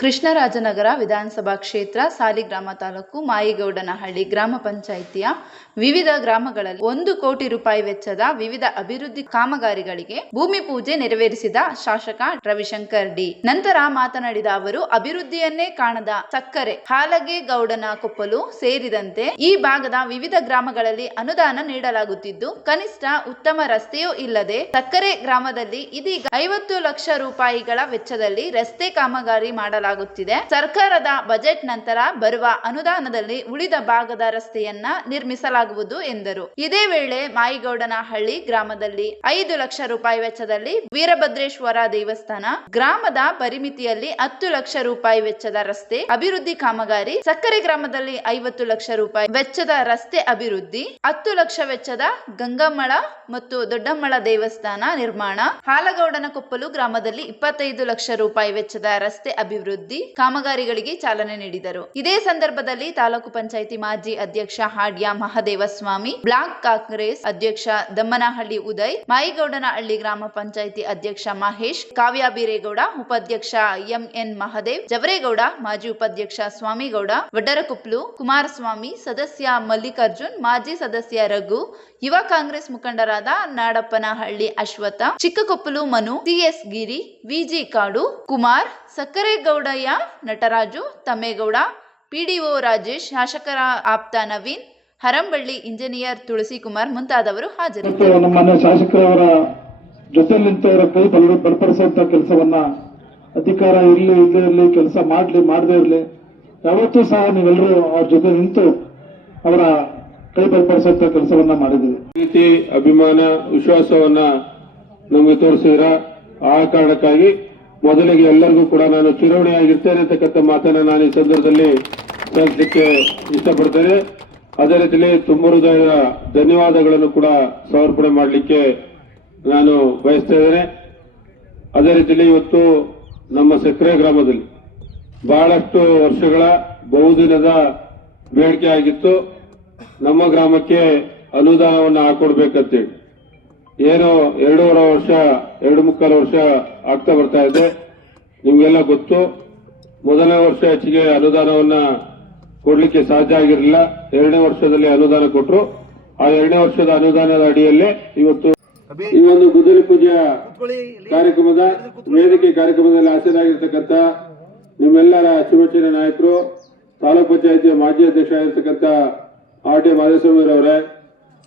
ಕೃಷ್ಣರಾಜನಗರ ವಿಧಾನಸಭಾ ಕ್ಷೇತ್ರ ಸಾಲಿಗ್ರಾಮ ತಾಲೂಕು ಮಾಯಿಗೌಡನಹಳ್ಳಿ ಗ್ರಾಮ ಪಂಚಾಯಿತಿಯ ವಿವಿಧ ಗ್ರಾಮಗಳಲ್ಲಿ 1 ಕೋಟಿ ರೂಪಾಯಿ ವೆಚ್ಚದ ವಿವಿಧ ಅಭಿವೃದ್ಧಿ ಕಾಮಗಾರಿಗಳಿಗೆ ಭೂಮಿ ಪೂಜೆ ನೆರವೇರಿಸಿದ ಶಾಸಕ ರವಿಶಂಕರ್ ಡಿ. ನಂತರ ಮಾತನಾಡಿದ ಅವರು, ಅಭಿವೃದ್ಧಿಯನ್ನೇ ಕಾಣದ ಸಕ್ಕರೆ, ಹಾಲಗೇಗೌಡನ ಕೊಪ್ಪಲು ಸೇರಿದಂತೆ ಈ ಭಾಗದ ವಿವಿಧ ಗ್ರಾಮಗಳಲ್ಲಿ ಅನುದಾನ ನೀಡಲಾಗುತ್ತಿದ್ದು, ಕನಿಷ್ಠ ಉತ್ತಮ ರಸ್ತೆಯೂ ಇಲ್ಲದೆ ಸಕ್ಕರೆ ಗ್ರಾಮದಲ್ಲಿ ಇದೀಗ 50 ಲಕ್ಷ ರೂಪಾಯಿಗಳ ವೆಚ್ಚದಲ್ಲಿ ರಸ್ತೆ ಕಾಮಗಾರಿ ಮಾಡಲಾಗುತ್ತಿದೆ. ಸರ್ಕಾರದ ಬಜೆಟ್ ನಂತರ ಬರುವ ಅನುದಾನದಲ್ಲಿ ಉಳಿದ ಭಾಗದ ರಸ್ತೆಯನ್ನ ನಿರ್ಮಿಸಲಾಗುವುದು ಎಂದರು. ಇದೇ ವೇಳೆ ಮಾಯಿಗೌಡನಹಳ್ಳಿ ಗ್ರಾಮದಲ್ಲಿ 5 ಲಕ್ಷ ರೂಪಾಯಿ ವೆಚ್ಚದಲ್ಲಿ ವೀರಭದ್ರೇಶ್ವರ ದೇವಸ್ಥಾನ, ಗ್ರಾಮದ ಪರಿಮಿತಿಯಲ್ಲಿ 10 ಲಕ್ಷ ರೂಪಾಯಿ ವೆಚ್ಚದ ರಸ್ತೆ ಅಭಿವೃದ್ಧಿ ಕಾಮಗಾರಿ, ಸಕ್ಕರೆ ಗ್ರಾಮದಲ್ಲಿ 50 ಲಕ್ಷ ರೂಪಾಯಿ ವೆಚ್ಚದ ರಸ್ತೆ ಅಭಿವೃದ್ಧಿ, 10 ಲಕ್ಷ ವೆಚ್ಚದ ಗಂಗಮ್ಮಳ ಮತ್ತು ದೊಡ್ಡಮ್ಮಳ ದೇವಸ್ಥಾನ ನಿರ್ಮಾಣ, ಹಾಲಗೌಡನ ಕೊಪ್ಪಲು ಗ್ರಾಮದಲ್ಲಿ 25 ಲಕ್ಷ ರೂಪಾಯಿ ವೆಚ್ಚದ ರಸ್ತೆ ಅಭಿವೃದ್ಧಿ ಕಾಮಗಾರಿಗಳಿಗೆ ಚಾಲನೆ ನೀಡಿದರು. ಇದೇ ಸಂದರ್ಭದಲ್ಲಿ ತಾಲೂಕು ಪಂಚಾಯಿತಿ ಮಾಜಿ ಅಧ್ಯಕ್ಷ ಹಾಡ್ಯ ಮಹದೇವಸ್ವಾಮಿ, ಬ್ಲಾಕ್ ಕಾಂಗ್ರೆಸ್ ಅಧ್ಯಕ್ಷ ದಮ್ಮನಹಳ್ಳಿ ಉದಯ್, ಮಾಯಿಗೌಡನಹಳ್ಳಿ ಗ್ರಾಮ ಪಂಚಾಯಿತಿ ಅಧ್ಯಕ್ಷ ಮಹೇಶ್, ಕಾವ್ಯ ಬೀರೇಗೌಡ, ಉಪಾಧ್ಯಕ್ಷ ಎಂಎನ್ ಮಹದೇವ್, ಜವರೇಗೌಡ, ಮಾಜಿ ಉಪಾಧ್ಯಕ್ಷ ಸ್ವಾಮಿಗೌಡ, ವಡ್ಡರಕೊಪ್ಲು ಕುಮಾರಸ್ವಾಮಿ, ಸದಸ್ಯ ಮಲ್ಲಿಕಾರ್ಜುನ್, ಮಾಜಿ ಸದಸ್ಯ ರಘು, ಯುವ ಕಾಂಗ್ರೆಸ್ ಮುಖಂಡರಾದ ನಾಡಪ್ಪನಹಳ್ಳಿ ಅಶ್ವಥ, ಚಿಕ್ಕಕೊಪ್ಪಲು ಮನು, ಸಿಎಸ್ ಗಿರಿ, ವಿಜಿ ಕಾಡು, ಕುಮಾರ್, ಸಕ್ಕರೆಗೌಡಯ್ಯ, ನಟರಾಜು, ತಮ್ಮೇಗೌಡ, ಪಿಡಿಒ ರಾಜೇಶ್, ಶಾಸಕರ ಆಪ್ತ ನವೀನ್, ಹರಂಬಳ್ಳಿ ಇಂಜಿನಿಯರ್ ತುಳಸಿಕುಮಾರ್ ಮುಂತಾದವರು ಹಾಜರಿದ್ದರು. ನಮ್ಮ ಶಾಸಕರವರ ಜೊತೆ ನಿಂತವರ ಕೈ ಬಲಪಡಿಸುವಂತ ಕೆಲಸವನ್ನ ಅಧಿಕಾರ ಇರಲಿ ಕೆಲಸ ಮಾಡದೇ ಇರಲಿ ಯಾವತ್ತೂ ಸಹ ನೀವೆಲ್ಲರೂ ಅವ್ರ ಜೊತೆ ನಿಂತು ಅವರ ಕೈ ಬಲಪಡಿಸುವಂತ ಕೆಲಸವನ್ನ ಮಾಡಿದ್ದೀವಿ. ಪ್ರೀತಿ, ಅಭಿಮಾನ, ವಿಶ್ವಾಸವನ್ನ ನಮಗೆ ತೋರಿಸಿದ್ರ ಆ ಕಾರಣಕ್ಕಾಗಿ ಮೊದಲಿಗೆ ಎಲ್ಲರಿಗೂ ಕೂಡ ನಾನು ಚಿರಋಣಿಯಾಗಿರ್ತೇನೆ ಅಂತಕ್ಕಂಥ ಮಾತನ್ನ ನಾನು ಈ ಸಂದರ್ಭದಲ್ಲಿ ತಿಳಿಸಲಿಕ್ಕೆ ಇಷ್ಟಪಡ್ತೇನೆ. ಅದೇ ರೀತಿಯಲ್ಲಿ ತುಂಬ ಹೃದಯದ ಧನ್ಯವಾದಗಳನ್ನು ಕೂಡ ಸಮರ್ಪಣೆ ಮಾಡಲಿಕ್ಕೆ ನಾನು ಬಯಸ್ತಾ ಇದ್ದೇನೆ. ಅದೇ ರೀತಿಯಲ್ಲಿ ಇವತ್ತು ನಮ್ಮ ಸಕ್ಕರೆ ಗ್ರಾಮದಲ್ಲಿ ಬಹಳಷ್ಟು ವರ್ಷಗಳ ಬಹುದಿನದ ಬೇಡಿಕೆ ಆಗಿತ್ತು, ನಮ್ಮ ಗ್ರಾಮಕ್ಕೆ ಅನುದಾನವನ್ನು ಹಾಕೊಡ್ಬೇಕಂತೇಳಿ. ಏನೋ 2.25 ವರ್ಷ ಆಗ್ತಾ ಬರ್ತಾ ಇದೆ. ನಿಮ್ಗೆಲ್ಲ ಗೊತ್ತು, ಮೊದಲನೇ ವರ್ಷ ಹೆಚ್ಚಿಗೆ ಅನುದಾನವನ್ನ ಕೊಡ್ಲಿಕ್ಕೆ ಸಾಧ್ಯ ಆಗಿರಲಿಲ್ಲ. 2ನೇ ವರ್ಷದಲ್ಲಿ ಅನುದಾನ ಕೊಟ್ಟರು. ಆ 2ನೇ ವರ್ಷದ ಅನುದಾನದ ಅಡಿಯಲ್ಲೇ ಇವತ್ತು ಈ ಒಂದು ಗುದ್ದಲಿ ಪೂಜೆಯ ಕಾರ್ಯಕ್ರಮದ ವೇದಿಕೆ ಕಾರ್ಯಕ್ರಮದಲ್ಲಿ ಹಾಜರಾಗಿರ್ತಕ್ಕಂಥ ನಿಮ್ಮೆಲ್ಲರ ಅಚ್ಚುಮೆಚ್ಚಿನ ನಾಯಕರು, ತಾಲೂಕು ಪಂಚಾಯಿತಿಯ ಮಾಜಿ ಅಧ್ಯಕ್ಷ ಆಗಿರ್ತಕ್ಕಂಥ ಆರ್.ಟಿ. ಮಾದೇಸ್ವಾಮಿರವರೇ,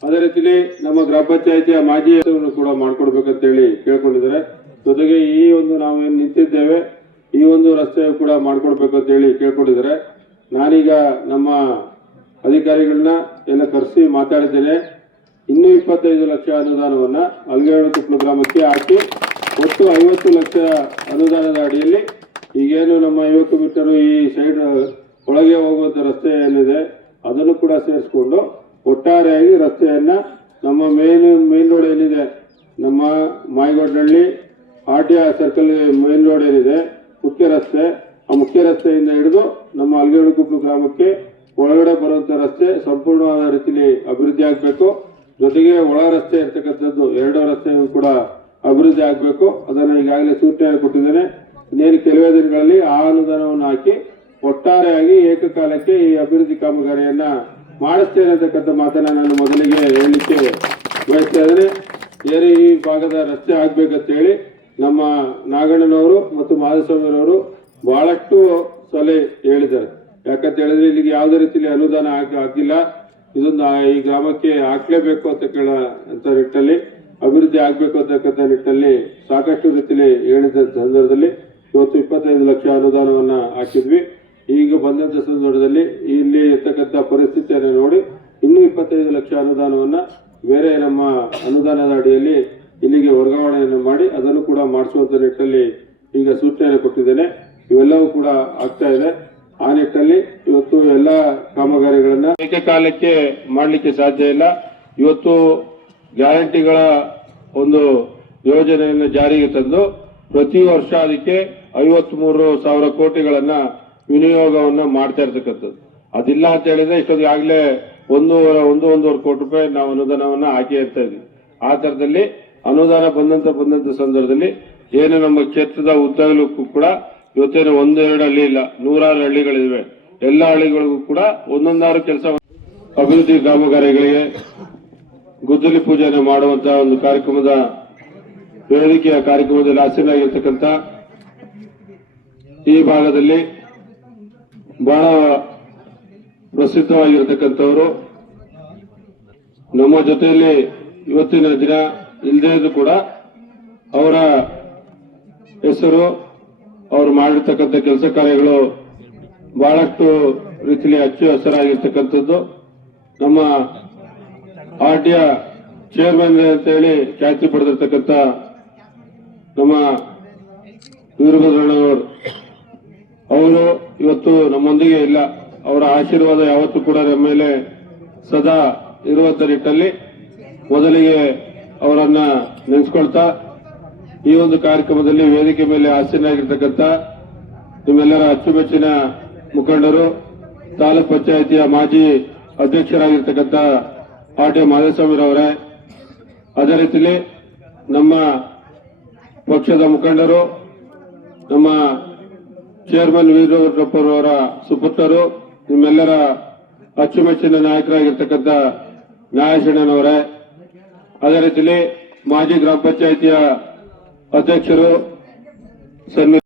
ಅದೇ ರೀತಿಯಲ್ಲಿ ನಮ್ಮ ಗ್ರಾಮ ಪಂಚಾಯಿತಿಯ ಮಾಜಿ ಕೂಡ ಮಾಡ್ಕೊಡ್ಬೇಕಂತ ಹೇಳಿ ಕೇಳ್ಕೊಂಡಿದ್ದಾರೆ. ಜೊತೆಗೆ ಈ ಒಂದು ನಾವೇನು ನಿಂತಿದ್ದೇವೆ ಈ ಒಂದು ರಸ್ತೆ ಕೂಡ ಮಾಡ್ಕೊಡ್ಬೇಕಂತ ಹೇಳಿ ಕೇಳ್ಕೊಂಡಿದ್ದಾರೆ. ನಾನೀಗ ನಮ್ಮ ಅಧಿಕಾರಿಗಳನ್ನ ಎಲ್ಲ ಕರೆಸಿ ಮಾತಾಡಿದ್ದೇನೆ. ಇನ್ನೂ 25 ಲಕ್ಷ ಅನುದಾನವನ್ನ ಅಲ್ಗೇಡಕೊಪ್ಪಲು ಗ್ರಾಮಕ್ಕೆ ಹಾಕಿ ಒಟ್ಟು 50 ಲಕ್ಷ ಅನುದಾನದ ಅಡಿಯಲ್ಲಿ ಈಗೇನು ನಮ್ಮ 50 ಮೀಟರ್ ಈ ಸೈಡ್ ಒಳಗೆ ಹೋಗುವಂತ ರಸ್ತೆ ಏನಿದೆ ಅದನ್ನು ಕೂಡ ಸೇರಿಸ್ಕೊಂಡು ಒಟ್ಟಾರೆಯಾಗಿ ರಸ್ತೆಯನ್ನ ನಮ್ಮ ಮೇನ್ ರೋಡ್ ಏನಿದೆ, ನಮ್ಮ ಮಾಯಿಗೌಡನಹಳ್ಳಿ ಆರ್ಟಿಆ ಸರ್ಕಲ್ ಮೇನ್ ರೋಡ್ ಏನಿದೆ ಮುಖ್ಯ ರಸ್ತೆ, ಆ ಮುಖ್ಯ ರಸ್ತೆಯಿಂದ ಹಿಡಿದು ನಮ್ಮ ಅಲ್ಗೇಡಕೊಪ್ಪಲು ಗ್ರಾಮಕ್ಕೆ ಒಳಗಡೆ ಬರುವಂತ ರಸ್ತೆ ಸಂಪೂರ್ಣವಾದ ರೀತಿಯಲ್ಲಿ ಅಭಿವೃದ್ಧಿ ಆಗಬೇಕು. ಜೊತೆಗೆ ಒಳ ರಸ್ತೆ ಇರ್ತಕ್ಕಂಥದ್ದು 2 ರಸ್ತೆಯೂ ಕೂಡ ಅಭಿವೃದ್ಧಿ ಆಗಬೇಕು. ಅದನ್ನು ಈಗಾಗಲೇ ಸೂಚನೆ ಕೊಟ್ಟಿದ್ದೇನೆ. ಇನ್ನೇನು ಕೆಲವೇ ದಿನಗಳಲ್ಲಿ ಆ ಅನುದಾನವನ್ನು ಹಾಕಿ ಒಟ್ಟಾರೆಯಾಗಿ ಏಕಕಾಲಕ್ಕೆ ಈ ಅಭಿವೃದ್ಧಿ ಕಾಮಗಾರಿಯನ್ನ ಮಾಡಿಸ್ತೇನೆ ಅಂತಕ್ಕಂಥ ಮಾತನ್ನ ನಾನು ಮೊದಲಿಗೆ ಹೇಳಲಿಕ್ಕೆ ಬಯಸ್ತಾ ಇದ್ದೇನೆ. ಏನು ಈ ಭಾಗದ ರಸ್ತೆ ಆಗ್ಬೇಕಂತ ಹೇಳಿ ನಮ್ಮ ನಾಗಣ್ಣನವರು ಮತ್ತು ಮಾಧುಸ್ವಾಮಿರವರು ಬಹಳಷ್ಟು ಸಲಹೆ ಹೇಳಿದ್ದಾರೆ. ಯಾಕಂತ ಹೇಳಿದ್ರೆ ಇಲ್ಲಿಗೆ ಯಾವುದೇ ರೀತಿಯಲ್ಲಿ ಅನುದಾನ ಆಗಿಲ್ಲ, ಇದೊಂದು ಈ ಗ್ರಾಮಕ್ಕೆ ಹಾಕ್ಲೇಬೇಕು ಅಂತ ನಿಟ್ಟಲ್ಲಿ ಅಭಿವೃದ್ಧಿ ಆಗ್ಬೇಕು ಅಂತಕ್ಕಂಥ ನಿಟ್ಟಲ್ಲಿ ಸಾಕಷ್ಟು ರೀತಿಯಲ್ಲಿ ಹೇಳಿದ ಸಂದರ್ಭದಲ್ಲಿ ಇವತ್ತು 25 ಲಕ್ಷ ಅನುದಾನವನ್ನ ಹಾಕಿದ್ವಿ. ಈಗ ಬಂದಂತ ಸಂದರ್ಭದಲ್ಲಿ ಇಲ್ಲಿ ಇರ್ತಕ್ಕಂಥ ಪರಿಸ್ಥಿತಿಯನ್ನು ನೋಡಿ ಇನ್ನೂ 25 ಲಕ್ಷ ಅನುದಾನವನ್ನ ಬೇರೆ ನಮ್ಮ ಅನುದಾನದ ಅಡಿಯಲ್ಲಿ ಇಲ್ಲಿಗೆ ವರ್ಗಾವಣೆಯನ್ನು ಮಾಡಿ ಅದನ್ನು ಕೂಡ ಮಾಡಿಸುವಂತ ನಿಟ್ಟಲ್ಲಿ ಈಗ ಸೂಚನೆಯನ್ನು ಕೊಟ್ಟಿದ್ದೇನೆ. ಇವೆಲ್ಲವೂ ಕೂಡ ಆಗ್ತಾ ಇದೆ. ಆ ನಿಟ್ಟಲ್ಲಿ ಇವತ್ತು ಎಲ್ಲ ಕಾಮಗಾರಿಗಳನ್ನ ಏಕಕಾಲಕ್ಕೆ ಮಾಡಲಿಕ್ಕೆ ಸಾಧ್ಯ ಇಲ್ಲ. ಇವತ್ತು ಗ್ಯಾರಂಟಿಗಳ ಒಂದು ಯೋಜನೆಯನ್ನು ಜಾರಿಗೆ ತಂದು ಪ್ರತಿ ವರ್ಷ ಅದಕ್ಕೆ 53,000 ಕೋಟಿಗಳನ್ನ ವಿನಿಯೋಗವನ್ನ ಮಾಡ್ತಾ ಇರ್ತಕ್ಕಂಥದ್ದು. ಅದಿಲ್ಲ ಅಂತ ಹೇಳಿದ್ರೆ ಇಷ್ಟೊಂದಾಗಲೇ 1.5 ಕೋಟಿ ರೂಪಾಯಿ ನಾವು ಅನುದಾನವನ್ನ ಹಾಕಿ ಇರ್ತಾ ಇದ್ವಿ. ಆ ತರದಲ್ಲಿ ಅನುದಾನ ಬಂದಂತ ಸಂದರ್ಭದಲ್ಲಿ ಏನು ನಮ್ಮ ಕ್ಷೇತ್ರದ ಉದ್ದಗಲಕ್ಕೂ ಕೂಡ ಇವತ್ತೇನು ಒಂದೆರಡು ಹಳ್ಳಿ ಇಲ್ಲ, 100 ಹಳ್ಳಿಗಳಿವೆ. ಎಲ್ಲ ಹಳ್ಳಿಗಳಿಗೂ ಕೂಡ ಒಂದೊಂದಾರು ಕೆಲಸ ಅಭಿವೃದ್ಧಿ ಕಾಮಗಾರಿಗಳಿಗೆ ಗುದ್ದಲಿ ಪೂಜೆಯನ್ನು ಮಾಡುವಂತಹ ಒಂದು ಕಾರ್ಯಕ್ರಮದ ವೇದಿಕೆಯ ಕಾರ್ಯಕ್ರಮದಲ್ಲಿ ಆಸೀನರಾಗಿರ್ತಕ್ಕಂಥ ಈ ಭಾಗದಲ್ಲಿ ಬಹಳ ಪ್ರಸಿದ್ಧವಾಗಿರತಕ್ಕಂಥವರು ನಮ್ಮ ಜೊತೆಯಲ್ಲಿ ಇವತ್ತಿನ ದಿನ ಇಲ್ಲದೇ ಇದ್ದು ಕೂಡ ಅವರ ಹೆಸರು, ಅವರು ಮಾಡಿರ್ತಕ್ಕಂಥ ಕೆಲಸ ಕಾರ್ಯಗಳು ಬಹಳಷ್ಟು ರೀತಿಯಲ್ಲಿ ಅಚ್ಚು ಹಸಿರಾಗಿರ್ತಕ್ಕಂಥದ್ದು. ನಮ್ಮ ಆರ್ಟಿಯ ಚೇರ್ಮನ್ ಅಂತೇಳಿ ಖ್ಯಾತಿ ಪಡೆದಿರ್ತಕ್ಕಂಥ ನಮ್ಮ ವೀರಭದ್ರಣ್ಣವರು ಅವರು ಇವತ್ತು ನಮ್ಮೊಂದಿಗೆ ಇಲ್ಲ. ಅವರ ಆಶೀರ್ವಾದ ಯಾವತ್ತೂ ಕೂಡ ನಮ್ಮ ಮೇಲೆ ಸದಾ ಇರುವಂತ ನಿಟ್ಟಲ್ಲಿ ಮೊದಲಿಗೆ ಅವರನ್ನ ನೆನೆಸ್ಕೊಳ್ತಾ ಈ ಒಂದು ಕಾರ್ಯಕ್ರಮದಲ್ಲಿ ವೇದಿಕೆ ಮೇಲೆ ಆಸೀನರಾಗಿರ್ತಕ್ಕಂಥ ನಿಮ್ಮೆಲ್ಲರ ಅಚ್ಚುಮೆಚ್ಚಿನ ಮುಖಂಡರು, ತಾಲೂಕ್ ಪಂಚಾಯಿತಿಯ ಮಾಜಿ ಅಧ್ಯಕ್ಷರಾಗಿರ್ತಕ್ಕಂಥ ಆರ್.ಟಿ. ಮಾಧವಸ್ವಾಮಿರವರೇ, ಅದೇ ರೀತಿಯಲ್ಲಿ ನಮ್ಮ ಪಕ್ಷದ ಮುಖಂಡರು, ನಮ್ಮ ಚೇರ್ಮನ್ ವೀರಭದ್ರಪ್ಪರವರ ಸುಪುತ್ರರು, ನಿಮ್ಮೆಲ್ಲರ ಅಚ್ಚುಮೆಚ್ಚಿನ ನಾಯಕರಾಗಿರ್ತಕ್ಕಂಥ ನ್ಯಾಯಶಣ್ಣನವರೇ, ಅದೇ ರೀತಿಯಲ್ಲಿ ಮಾಜಿ ಗ್ರಾಮ ಪಂಚಾಯಿತಿಯ ಅಧ್ಯಕ್ಷರು ಸನ್ಮಾನ್ಯ